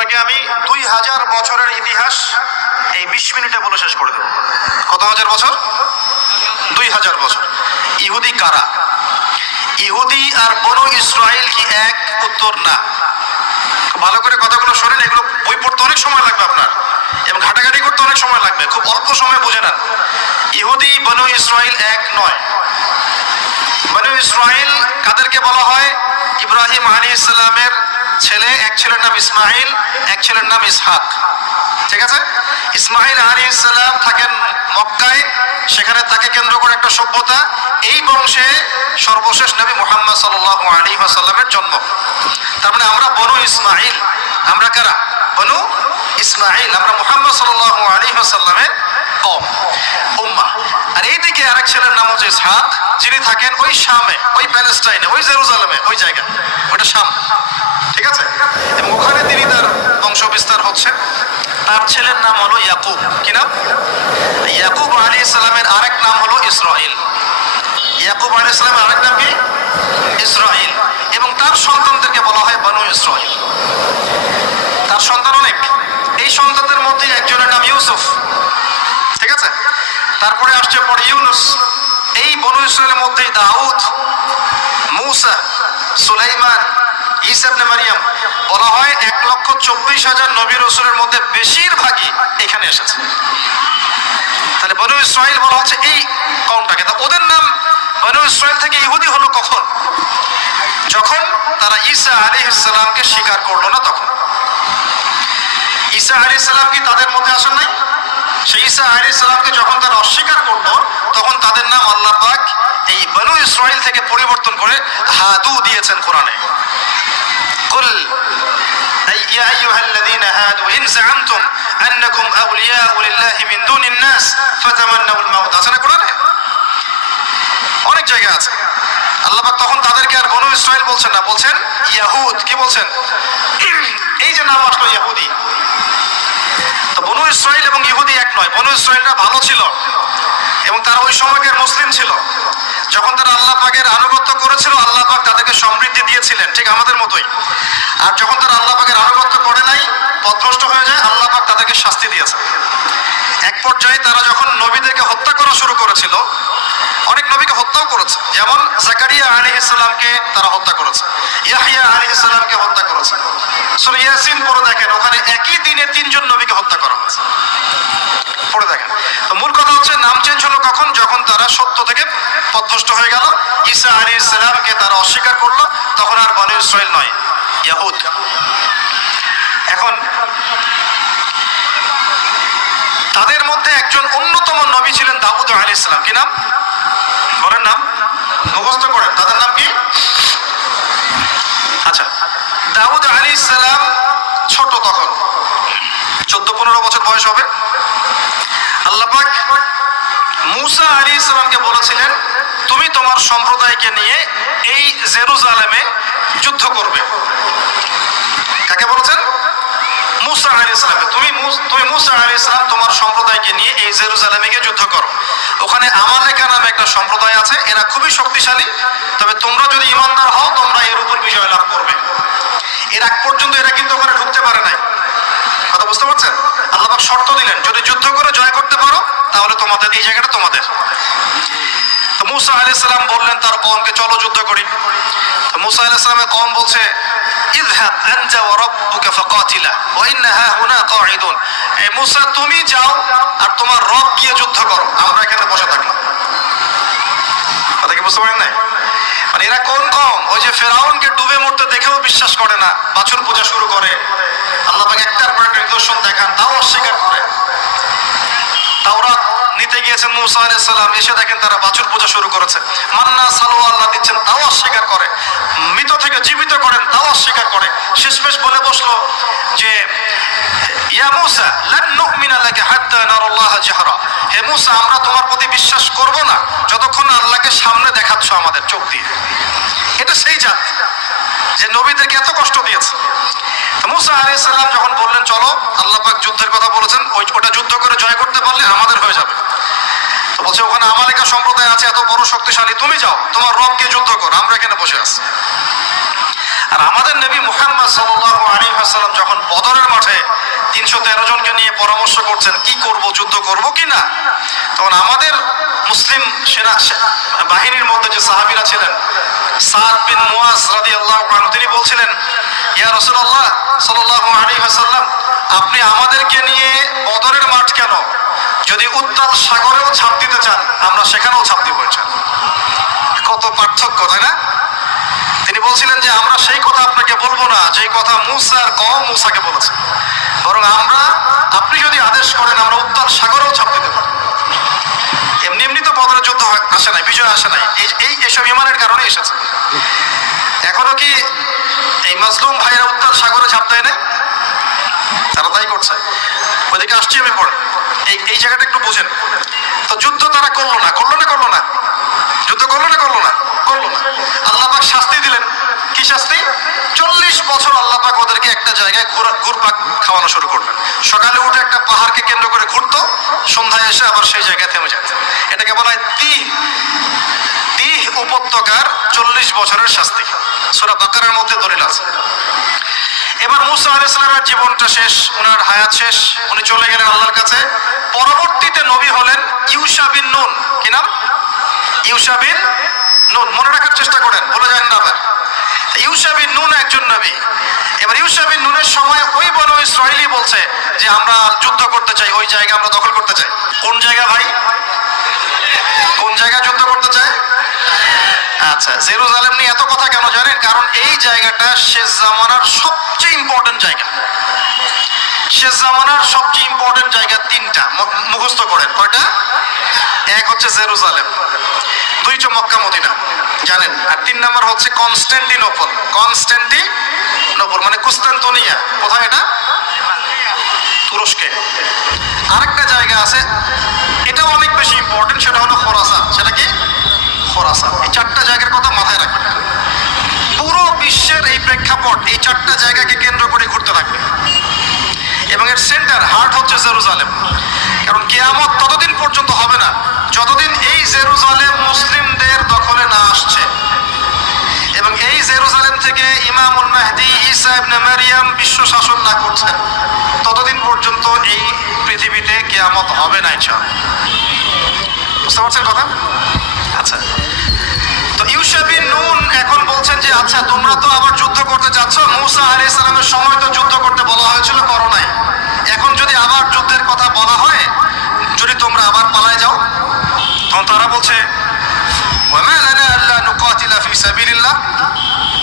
আপনাকে আমি 2000 বছরের ইতিহাস এই 20 মিনিটে বলে শেষ করে দেব। কত হাজার বছর? 2000 বছর। ইহুদি কারা? ইহুদি আর বনু ইসরাইল কি এক? উত্তর না। ভালো করে কথাগুলো শোনেন, এগুলো বই পড়তে অনেক সময় লাগবে আপনার এবং ঘাটাঘাটি করতে অনেক সময় লাগবে, খুব অল্প সময় বুঝে নেন। ইহুদি বনু ইসরাইল এক নয়। বনু ইসরাইল কাদেরকে বলা হয়? ইব্রাহিম আলাইহিস সালামের ছেলে, এক ছেলের নাম ইসমাইল, এক ছেলের নাম ইসহাক। ঠিক আছে? ইসমাইল আলাইহিস সালাম থাকেন মক্কায়, সেখানে তাকে কেন্দ্র করে একটা সভ্যতা। এই বংশে সর্বশেষ নবী মুহাম্মদ সাল্লাল্লাহু আলাইহি ওয়াসাল্লামের জন্ম। তার মানে আমরা বনু ইসমাইল। আমরা কারা? বনু ইসমাইল। আমরা মুহাম্মদ সাল্লাল্লাহু আলাইহি ওয়াসাল্লামের কওম, উম্মাহ। আর এইদিকে আরেক ছেলের নাম হচ্ছে ইসহাক, যিনি থাকেন ওই শামে, ওই প্যালেস্টাইনে, ওই জেরুজালেমে, ওই জায়গা, ওটা শাম। ঠিক আছে? এবং ওখানে তিনি তার বংশ বিস্তার হচ্ছে। তার ছেলের নাম হলো ইয়াকুব। কি নাম? ইয়াকুব আলাইহিস সালামের আরেক নাম হলো ইসরাইল। ইয়াকুব আলাইহিস সালামের আরেক নাম কি? ইসরাইল। এবং তার সন্তানদেরকে বলা হয় বনু ইসরাইল। তার সন্তান অনেক। এই সন্তানদের মধ্যে একজনের নাম ইউসুফ। ঠিক আছে? তারপরে আসছে পরে ইউনুস। এই বনু ইসরাইলের মধ্যে দাউদ, মূসা, সুলাইমান, ঈসা ইবনে মারইয়াম। বলা হয় 1,24,000 নবী রাসূলের মধ্যে বেশিরভাগই এখানে এসেছে। তাহলে বনু ইসরাইল বলা হচ্ছে এই কওমটাকে। তা ওদের নাম বনু ইসরাইল থেকে ইহুদি হলো কখন? যখন তারা ঈসা আলাইহিস সালামকে স্বীকার করলো না তখন। ঈসা আলাইহিস সালাম কি তাদের মধ্যে আসেন নাই? সেই ঈসা আলাইহিস সালামকে যখন তারা অস্বীকার করলো, তখন তাদের নাম আল্লাহ পাক এই বনু ইসরাইল থেকে পরিবর্তন করে হাদু দিয়েছেন কোরআনে। কুল ইয়া আইয়ুহাল্লাযীনা হাদু ইন যা'আমতুম আন্নাকুম আউলিয়াউ লিল্লাহি মিন দুনিন নাস ফাতামান্নাউল মাউত। আছে না কোরআনে? অনেক জায়গা আছে। আল্লাহ পাক তখন তাদেরকে আর বনু ইসরাইল বলছেন না, বলছেন ইয়াহুদ। কি বলছেন? এই যে নাম আসলো ইহুদি। তো বনু ইসরাইল এবং ইহুদি এক নয়। বনু ইসরাইলরা ভালো ছিল এবং তারা ওই সময়কার মুসলিম ছিল। যখন তারা আল্লাহ পাকের আনুগত্য করেছিল, আল্লাহ পাক তাদেরকে সমৃদ্ধি দিয়েছিলেন, ঠিক আমাদের মতোই। আর যখন তারা আল্লাহ পাকের আনুগত্য করে নাই, পথভ্রষ্ট হয়ে যায়, আল্লাহ পাক তাদেরকে শাস্তি দিয়েছে। এক পর্যায়ে তারা যখন নবীদেরকে হত্যা করা শুরু করেছিল, অনেক নবীকে হত্যাও করেছে। যেমন জাকারিয়া আলাইহিস সালামকে তারা হত্যা করেছে, ইয়াহইয়া আলাইহিস সালামকে হত্যা করেছে। সূরা ইয়াসিন পড়ে দেখেন, ওখানে একই দিনে 3 জন নবীকে হত্যা করা হয়েছে। পড়ে দেখেন। তো মূল কথা হচ্ছে নাম চেঞ্জ হলো কখন? যখন তারা সত্য থেকে পথভ্রষ্ট হয়ে গেল, ঈসা আলাইহিস সালামকে তারা অস্বীকার করলো, তখন আর বনু ইসরাইল নয়, ইয়াহুদ। এখন তাদের মধ্যে একজন অন্যতম নবী ছিলেন দাউদ আলাইহিস সালাম। কি নাম? বলেন নাম, মুখস্থ করেন। তাদের নাম কি? আচ্ছা, দাউদ আলাইহিস সালাম ছোট, তখন 14-15 বছর বয়স হবে। আল্লাহ পাক মূসা আলাইহিস সালামকে বলেছিলেন, তুমি তোমার সম্প্রদায়কে নিয়ে এই জেরুজালেমে যুদ্ধ করবে। কাকে বলেছেন? মূসা আলাইহিস সালামকে। তুমি মূসা আলাইহিস সালাম তোমার সম্প্রদায়কে নিয়ে এই জেরুজালেমে গিয়ে যুদ্ধ করো। ওখানে আমালেকা নামে একটা সম্প্রদায় আছে, এরা খুবই শক্তিশালী। তবে তোমরা যদি ইমানদার হও, তোমরা এর উপর বিজয় লাভ করবে। এর আগ পর্যন্ত এরা কিন্তু ওখানে ঢুকতে পারে নাই। কথা বুঝতে পারছেন? আল্লাহ পাক শর্ত দিলেন, যদি যুদ্ধ করে জয় করতে পারো, তাহলে তোমাদের এই জায়গাটা তোমাদের। তো মূসা আলাইহিস সালাম বললেন তার কওমকে, চলো যুদ্ধ করি। তো মূসা আলাইহিস সালামের কওম বলছে, ইযহাব আনতা ওয়া রাব্বুকা ফাকাতিলা ওয়া ইন্না হাহুনা কাঈদুন। এই মূসা, তুমি যাও আর তোমার রব গিয়ে যুদ্ধ করো, আমরা এখানে বসে থাকলাম। কথা কি বুঝতে পারেন নাই? মানে এরা কোন কওম? ওই যে ফেরাউনকে ডুবে মরতে দেখেও বিশ্বাস করে না, বাছুর পূজা শুরু করে। আল্লাহ পাক একটার পর একটা নিদর্শন দেখান, তাও অস্বীকার করে। তাওরাত নিতে গিয়েছেন মূসা আলাইহিস সালাম, এসে দেখেন তারা বাছুর পূজা শুরু করেছে। মান্না সালোয়া আল্লাহ দিচ্ছেন, তাও অস্বীকার করে। মৃত থেকে জীবিত করেন, তাও অস্বীকার করে। শেষমেশ বলে বসলো যে ইয়া মূসা লান নুমিনা লাকা হাত্তা নারাল্লাহ জাহরা। হে মূসা, আমরা তোমার প্রতি বিশ্বাস করব না যতক্ষণ আল্লাহকে সামনে দেখাচ্ছ আমাদের চোখ দিয়ে। এটা সেই জাত যে নবীদেরকে এত কষ্ট দিয়েছে। মূসা আলাইহিস সালাম যখন বললেন চলো, আল্লাহ পাক যুদ্ধের কথা বলেছেন, ওটা যুদ্ধ করে জয় করতে পারলে আমাদের হয়ে যাবে। তো বলছে ওখানে আমালেকা সম্প্রদায় আছে, এত বড় শক্তিশালী, তুমি যাও তোমার রবকে যুদ্ধ করো, আমরা এখানে বসে আছি। আর আমাদের নবী মুহাম্মদ সাল্লাল্লাহু আলাইহি ওয়াসাল্লাম যখন বদরের মাঠে 313 জনকে নিয়ে পরামর্শ করছেন কি করব, যুদ্ধ করব কি না। তখন আমাদের মুসলিম সেনা বাহিনীর মধ্যে যে সাহাবীরা ছিলেন, সাদ বিন মুয়াজ রাদিয়াল্লাহু আনহু, তিনি বলছিলেন, ইয়া রাসূলুল্লাহ সাল্লাল্লাহু আলাইহি ওয়াসাল্লাম, আপনি আমাদেরকে নিয়ে বদরের মাঠ কেন, যদি উত্তাল সাগরেও ছাপ দিতে চান আমরা সেখানেও ছাপ দিব। কত পার্থক্য, তাই না? তিনি বলছিলেন যে আমরা সেই কথা আপনাকে বলবো না যেই কথা মুসার কওম মুসাকে বলেছে, বরং আপনি যদি আদেশ করেন আমরা উত্তাল সাগরেও ছাপ দিতে পারি। এমনি এমনি তো বদরের যুদ্ধ আসে নাই, বিজয় আসে নাই, এইসব ইমানের কারণে এসেছে। এখনো কি এই মাজলুম ভাইয়েরা উত্তাল সাগরে ঝাঁপ দেয় না? তারা তাই করছে। ওইদিকে আসছি আমি পড়ে, এই জায়গাটা একটু বুঝেন। তো যুদ্ধ তারা করলো না। যুদ্ধ করলো না। আল্লাহ পাক শাস্তি দিলেন। কি শাস্তি? 40 বছর আল্লাহ পাক ওদেরকে একটা জায়গায় ঘুরপাক খাওয়ানো শুরু করলেন। সকালে উঠে একটা পাহাড়কে কেন্দ্র করে ঘুরতো, সন্ধ্যায় এসে আবার সেই জায়গায় থেমে যেত। এটাকে বলা হয় তিহ উপত্যকার 40 বছরের শাস্তি। সূরা বাকারার মধ্যে দলিল আছে। এবার মুসা আলাইহিস সালামের জীবনটা শেষ, ওনার হায়াত শেষ, উনি চলে গেলেন আল্লাহর কাছে। পরবর্তীতে নবী হলেন ইউশা বিন নুন। কি নাম? ইউশা বিন নুন। মনে রাখার চেষ্টা করেন, বলে যান না আবার। ইউশা বিন নুন একজন নবী। এবার ইউশা বিন নুনের সময় ওই বনু ইসরাঈলী বলছে যে আমরা যুদ্ধ করতে চাই, ওই জায়গা আমরা দখল করতে চাই। কোন জায়গা ভাই? কোন জায়গা যুদ্ধ করতে চায়? আচ্ছা, জেরুজালেম নিয়ে এত কথা কেন জানেন? কারণ এই জায়গাটা শেষ জামানার সবচেয়ে ইম্পর্টেন্ট জায়গা। শেষ জামানার সবচেয়ে ইম্পর্টেন্ট জায়গা 3টা, মুখস্থ করেন। কয়টা? এক হচ্ছে জেরুজালেম, 2 হচ্ছে মক্কা মদিনা, জানেন, আর 3 নাম্বার হচ্ছে কনস্ট্যান্টিনোপল। মানে কুস্তান্তনিয়া। কোথায় এটা? তুরস্কে। আরেকটা জায়গা আছে, এটাও অনেক বেশি ইম্পর্টেন্ট, সেটা হলো খোরাসান। সেটা কি? খোরাসান। এই 4টা জায়গার কথা মাথায় রাখবেন। পুরো বিশ্বের এই প্রেক্ষাপট এই 4টা জায়গাকে কেন্দ্র করে ঘুরতে থাকবে, এবং এর সেন্টার হার্ট হচ্ছে জেরুজালেম। কারণ কিয়ামত ততদিন পর্যন্ত হবে না যতদিন এই জেরুজালেম মুসলিমদের দখলে না আসছে, এবং এই জেরুজালেম থেকে ইমামুল মাহদি ঈসা ইবনে মারইয়াম বিশ্ব শাসন না করছেন, ততদিন পর্যন্ত এই পৃথিবীতে কিয়ামত হবে না ইনশাআল্লাহ। বুঝতে পারছেন কথা? আচ্ছা, তো ইউশা বিন নুন এখন বলছেন যে আচ্ছা তোমরা তো আবার যুদ্ধ করতে যাচ্ছ, মুসা আলাইহিস সালামের সময় তো যুদ্ধ করতে বলা হয়েছিল, করো নাই। এখন যদি আবার যুদ্ধের কথা বলা হয়, যদি তোমরা আবার পালায় যাও, তখন তারা বলছে ওয়ামা লানা আল্লা নুকাতিলা ফি সাবিলিল্লাহ,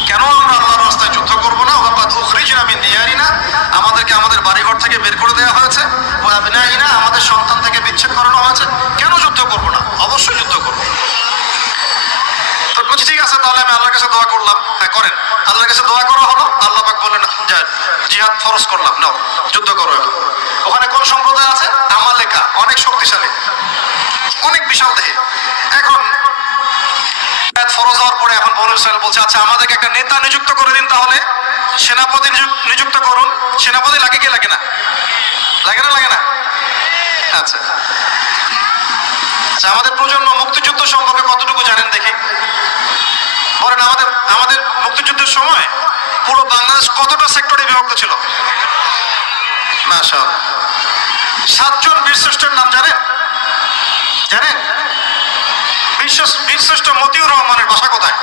কেন আমরা আল্লাহর রাস্তায় যুদ্ধ করব না? ওয়াকাদ উখরিজনা মিন দিয়ারিনা, আমাদেরকে আমাদের বাড়িঘর থেকে বের করে দেওয়া হয়েছে, ওয়া আবনাইনা, আমাদের সন্তান থেকে বিচ্ছেদ করানো হয়েছে, কেন যুদ্ধ করব না? অবশ্যই যুদ্ধ করব। তো বলছি ঠিক আছে, তাহলে আমি আল্লাহর কাছে দোয়া করলাম। হ্যাঁ করেন। আল্লাহর কাছে দোয়া করা হলো, আল্লাহ পাক বললেন যা জিহাদ ফরজ করলাম, নাও যুদ্ধ করো। ওখানে কোন সম্প্রদায় আছে? আমালেকা, অনেক শক্তিশালী, অনেক বিশাল দেহে। এখন ফরজ হওয়ার পরে এখন বনু ইসরাঈল বলছে আচ্ছা আমাদেরকে একটা নেতা নিযুক্ত করে দিন, তাহলে সেনাপতি নিযুক্ত করুন। সেনাপতি লাগে কি লাগে না? লাগে না? আচ্ছা, আমাদের প্রজন্ম মুক্তিযুদ্ধ সম্পর্কে কতটুকু জানেন দেখি বলেন। আমাদের মুক্তিযুদ্ধের সময় পুরো বাংলাদেশ কতটা সেক্টরে বিভক্ত ছিল? মাশাআল্লাহ। 7 জন বীরশ্রেষ্ঠের নাম জানেন? বীরশ্রেষ্ঠ মতিউর রহমানের বাসা কোথায়?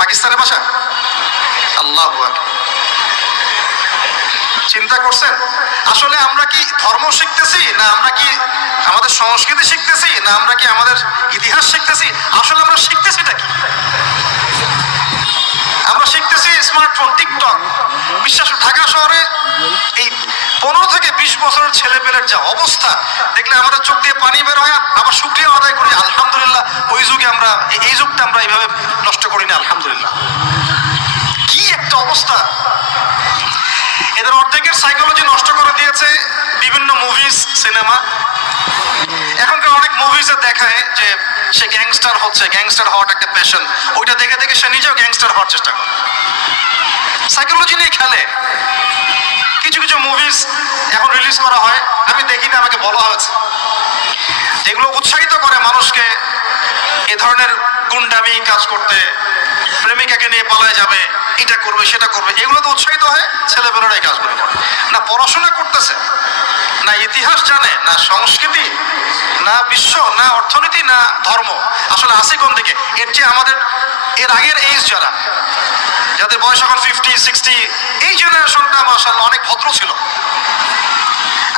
পাকিস্তানের বাসা। আল্লাহু আকবার। চিন্তা করছেন আসলে আমরা কি ধর্ম শিখতেছি, না আমরা কি আমাদের সংস্কৃতি শিখতেছি, না আমরা কি আমাদের ইতিহাস শিখতেছি? আসলে আমরা শিখতেছিটা কি? আমরা শিখতেছি স্মার্টফোন, টিকটক। বিশ্বাস, ঢাকা শহরে এই 15 থেকে 20 বছরের ছেলেপেলের যা অবস্থা দেখলে আমাদের চোখ দিয়ে পানি বের হয়। আবার শুকরিয়া আদায় করি আলহামদুলিল্লাহ, ওই যুগে আমরা এই যুগটা আমরা এইভাবে নষ্ট করি না, আলহামদুলিল্লাহ। কি একটা অবস্থা! এদের অর্ধেকের সাইকোলজি নষ্ট করে দিয়েছে বিভিন্ন মুভিজ, সিনেমা। এখনকার অনেক মুভিজে দেখায় যে সে গ্যাংস্টার হচ্ছে, গ্যাংস্টার হওয়াটা একটা প্যাশন। ওইটা দেখে দেখে সে নিজেও গ্যাংস্টার হওয়ার চেষ্টা করে, সাইকোলজি নিয়ে খেলে। কিছু কিছু মুভিজ এখন রিলিজ করা হয়, আমি দেখি না, আমাকে বলা হয়েছে, যেগুলো উৎসাহিত করে মানুষকে এ ধরনের গুন্ডামি কাজ করতে, প্রেমিকাকে নিয়ে পালায় যাবে, এটা করবে সেটা করবে, এগুলো তো উৎসাহিত হয়ে ছেলেবেলারা এই কাজগুলো করে। না পড়াশোনা করতেছে, না ইতিহাস জানে, না সংস্কৃতি, না বিশ্ব, না অর্থনীতি, না ধর্ম, আসলে আসি কোন দিকে? এর চেয়ে আমাদের এর আগের এইজ যারা, যাদের বয়স এখন 50-60, এই জেনারেশনটা মাশাআল্লাহ অনেক ভদ্র ছিল।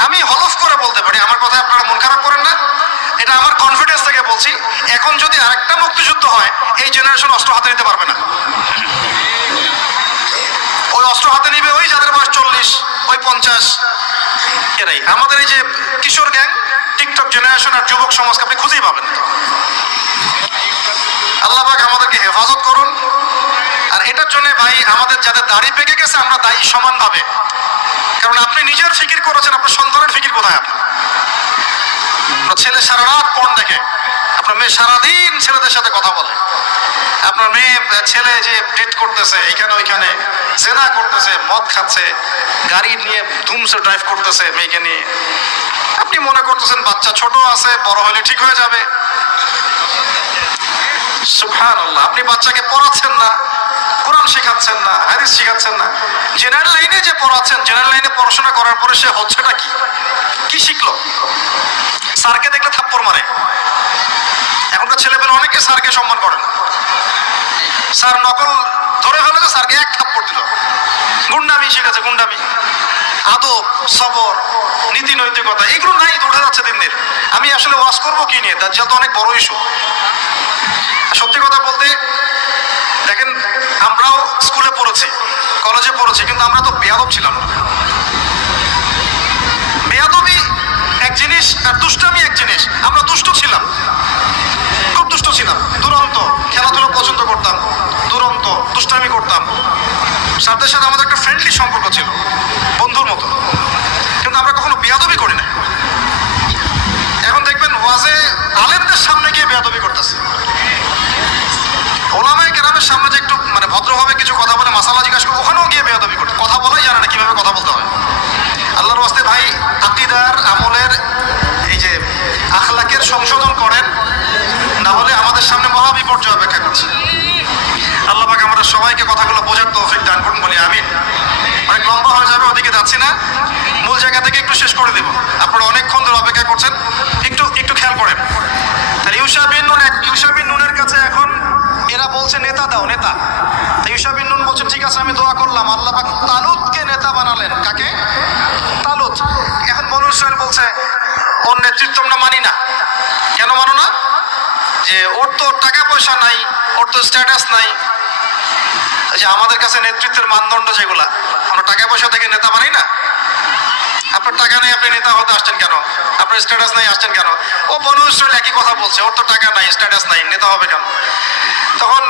আমি হলফ করে বলতে পারি, আমার কথা আপনারা মন খারাপ করেন না, এটা আমার কনফিডেন্স থেকে বলছি, এখন যদি আরেকটা মুক্তিযুদ্ধ হয় এই জেনারেশন অস্ত্র হাতে নিতে পারবে না। ওই অস্ত্র হাতে নিবে ওই যাদের বয়স 40, ওই 50, এরাই। আমাদের এই যে কিশোর গ্যাং, টিকটক জেনারেশন আর যুবক সমাজকে আপনি খুঁজেই পাবেন। আল্লাহ পাক আমাদেরকে হেফাজত করুন। আর এটার জন্য ভাই আমাদের যাদের দাড়ি পেকে গেছে আমরা দায়ী সমানভাবে, কারণ আপনি নিজের ফিকির করেছেন, আপনার সন্তানের ফিকির কোথায়? আপনার ছেলে সারা রাত পর্ন দেখে, আপনার মেয়ে সারাদিন ছেলেদের সাথে কথা বলে, আপনার মেয়ে ছেলে যে ডেট করতেছে এইখানে ওইখানে, জেনা করতেছে, মদ খাচ্ছে, গাড়ি নিয়ে ধুমসে ড্রাইভ করতেছে মেয়েকে নিয়ে। আপনি মনে করতেছেন বাচ্চা ছোট আছে, বড় হলে ঠিক হয়ে যাবে। সুবহানাল্লাহ, আপনি বাচ্চাকে পড়াচ্ছেন না, কোরআন শেখাচ্ছেন না, হাদিস শেখাচ্ছেন না। জেনারেল লাইনে যে পড়াচ্ছেন, জেনারেল লাইনে পড়াশোনা করার পরে সে হচ্ছেটা কি? কি শিখলো? স্যারকে দেখলে থাপ্পড় মারে। এখনকার ছেলেপেলে অনেকে স্যারকে সম্মান করেন। স্যার নকল ধরে ফেলেছে, স্যারকে এক থাপ্পড় দিল। গুন্ডামি শিখেছে, গুন্ডামি, আদব, সবর, নীতি নৈতিকতা, এগুলো নাই, উঠে যাচ্ছে দিন দিন। আমি আসলে ওয়াজ করবো কি নিয়ে? দাজ্জাল তো অনেক বড় ইস্যু। সত্যি কথা বলতে দেখেন, আমরাও স্কুলে পড়েছি, কলেজে পড়েছি, কিন্তু আমরা তো বেয়াদব ছিলাম না। বেয়াদবি এক জিনিস আর দুষ্টামি এক জিনিস। আমরা দুষ্ট ছিলাম, খুব দুষ্ট ছিলাম, দুরন্ত, খেলাধুলা পছন্দ করতাম, দুরন্ত, দুষ্টামি করতাম। স্যারদের সাথে আমাদের একটা ফ্রেন্ডলি সম্পর্ক ছিল, বন্ধুর মতো, কিন্তু আমরা কখনো বেয়াদবি করি না। এখন দেখবেন ওয়াজে আলেমদের সামনে গিয়ে বেয়াদবি করতেছে, ওলামায়ে কেরামের সামনে যে একটু মানে ভদ্রভাবে কিছু কথা বলে মাসালা জিজ্ঞাসা করে, ওখানেও গিয়ে বেয়াদবি করতে, কথা বলাই জানে না কিভাবে কথা বলতে হয়। আল্লাহর ওয়াস্তে ভাই, আকীদার আমলের এই যে আখলাকের সংশোধন করেন, না হলে আমাদের সামনে মহা বিপর্যয় অপেক্ষা করছে। আল্লাহ পাক আমাদের সবাইকে কথাগুলো বোঝার তৌফিক দান করুন, বলি আমিন। অনেক লম্বা হয়ে যাবে, ওদিকে যাচ্ছি না, মূল জায়গা থেকে একটু শেষ করে দেব। আপনারা অনেকক্ষণ ধরে অপেক্ষা করছেন, একটু খেয়াল করেন। তাহলে ইউশা বিন নুনের কাছে এখন এরা বলছে নেতা দাও, নেতা। ইউশা বিন নুন বলছেন ঠিক আছে আমি দোয়া করলাম, আল্লাহ পাক তালুতকে নেতা বানালেন। কাকে? তালুত। এখন বনু ইসরাইল বলছে ওর নেতৃত্ব আমরা মানি না। কেন মানো না? যে ওর তো টাকা পয়সা নাই, ওর তো স্ট্যাটাস নাই। যে আমাদের কাছে নেতৃত্বের মানদণ্ড যেগুলা, আমরা টাকা পয়সা থেকে নেতা মানি না। আপনার টাকা নেই, আপনি নেতা হতে আসছেন কেন? আপনার স্ট্যাটাস নাই, আসছেন কেন? ও বনু ইসরাইল একই কথা বলছে, ওর তো টাকা নাই, স্ট্যাটাস নাই, নেতা হবে কেন? তখন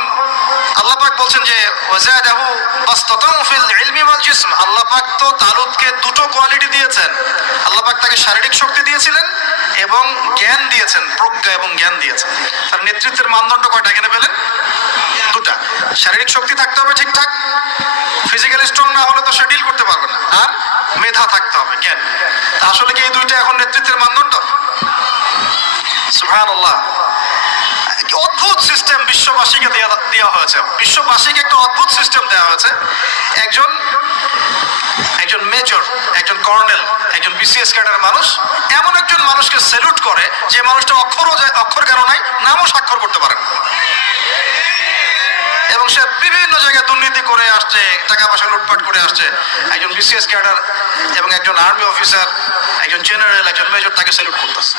আল্লাহ পাক বলছেন যে ওয়াজাদাহু বাসতাতান ফিল ইলমি ওয়াল জিসম। আল্লাহ পাক তো তালুতকে দুটো কোয়ালিটি দিয়েছেন। আল্লাহ পাক তাকে শারীরিক শক্তি দিয়েছিলেন এবং জ্ঞান দিয়েছেন, প্রজ্ঞা এবং জ্ঞান দিয়েছেন। তার নেতৃত্বের মানদণ্ড কয়টা এখানে পেলেন? দুটা। শারীরিক শক্তি থাকতে হবে ঠিকঠাক, ফিজিক্যালি স্ট্রং না হলে তো সে ডিল করতে পারবে না, আর মেধা থাকতে হবে, জ্ঞান। আসলে কি এই দুইটা এখন নেতৃত্বের মানদণ্ড? সুবহানাল্লাহ। অদ্ভুত সিস্টেম বিশ্ববাসীকে দেওয়া হয়েছে, বিশ্ববাসীকে একটা অদ্ভুত সিস্টেম দেওয়া হয়েছে। একজন মেজর, একজন কর্নেল, একজন বিসিএস ক্যাডার মানুষ এমন একজন মানুষকে স্যালুট করে যে মানুষটা অক্ষর জ্ঞান নাই, নামও স্বাক্ষর করতে পারে না, এবং সে বিভিন্ন জায়গায় দুর্নীতি করে আসছে, টাকা পয়সা লুটপাট করে আসছে। একজন বিসিএস ক্যাডার এবং একজন আর্মি অফিসার, একজন জেনারেল, একজন মেজর তাকে স্যালুট করতেছে।